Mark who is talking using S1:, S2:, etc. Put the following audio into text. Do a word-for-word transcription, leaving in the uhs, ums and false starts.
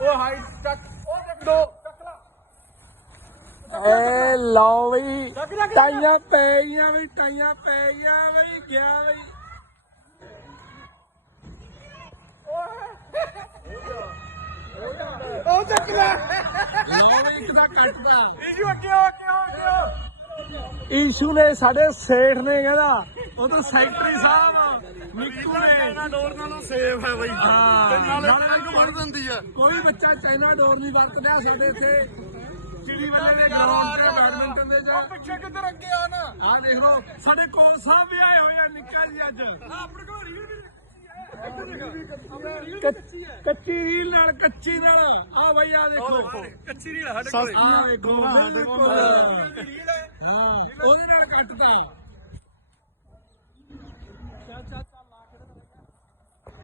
S1: ਉਹ ਹਾਈਟ ਚੱਕ ਉਹ ਚੱਕ ਦੋ
S2: ਏ ਲਓ ਬਈ ਟਾਈਆਂ ਪੈ ਗਈਆਂ ਬਈ ਟਾਈਆਂ ਪੈ ਗਈਆਂ ਬਈ ਗਿਆ ਬਈ
S1: ਉਹ ਚੱਕ ਲੈ
S2: ਲਓ ਬਈ ਇੱਕ ਤਾਂ ਕੱਟਦਾ
S1: ਈਸ਼ੂ ਅੱਗੇ ਆ ਅੱਗੇ ਆ ਅੱਗੇ ਆ
S2: ਈਸ਼ੂ ਨੇ ਸਾਡੇ ਸੇਠ ਨੇ ਕਹਿੰਦਾ ਉਹ ਤਾਂ ਸੈਕਟਰੀ ਸਾਹਿਬ ਨਿੱਕੂ ਨੇ
S1: ਚਾਈਨਾ ਡੋਰ ਨਾਲੋਂ ਸੇਫ ਹੈ ਬਈ
S2: ਹਾਂ
S1: ਤੇ ਨਾਲੇ
S2: ਨਾਲੇ
S1: ਟੈਂਕ ਵੜ ਦਿੰਦੀ ਆ
S2: ਕੋਈ ਬੱਚਾ ਚਾਈਨਾ ਡੋਰ ਨਹੀਂ ਵਰਤਦਾ ਸਾਡੇ ਇੱਥੇ ਚਿੜੀ ਵਾਲੇ ਦੇ ਗਰਾਊਂਡ ਤੇ ਬੈਡਮਿੰਟਨ ਦੇ
S1: ਉਹ ਪਿੱਛੇ ਕਿੱਧਰ ਅੱਗੇ ਆ ਨਾ
S2: ਆਹ ਦੇਖ ਲਓ ਸਾਡੇ ਕੋਲ ਸਾਹਿਬ ਵੀ ਆਏ ਹੋਏ ਆ ਨਿੱਕਾ ਜੀ ਅੱਜ
S1: ਆਪਣੇ ਕੋਲ ਰੀਲ ਵੀ
S2: ਕੱਚੀ ਰੀਲ ਨਾਲ ਕੱਚੀ ਨਾਲ ਆ ਬਾਈ ਆ ਦੇਖੋ
S1: ਕੱਚੀ ਰੀਲ ਸਾਡੇ ਕੋਲ
S2: ਆ ਵੇਖੋ ਸਾਡੇ ਕੋਲ
S1: ਰੀਲ ਹੈ
S2: ਹਾਂ ਉਹਦੇ ਨਾਲ ਕੱਟਦਾ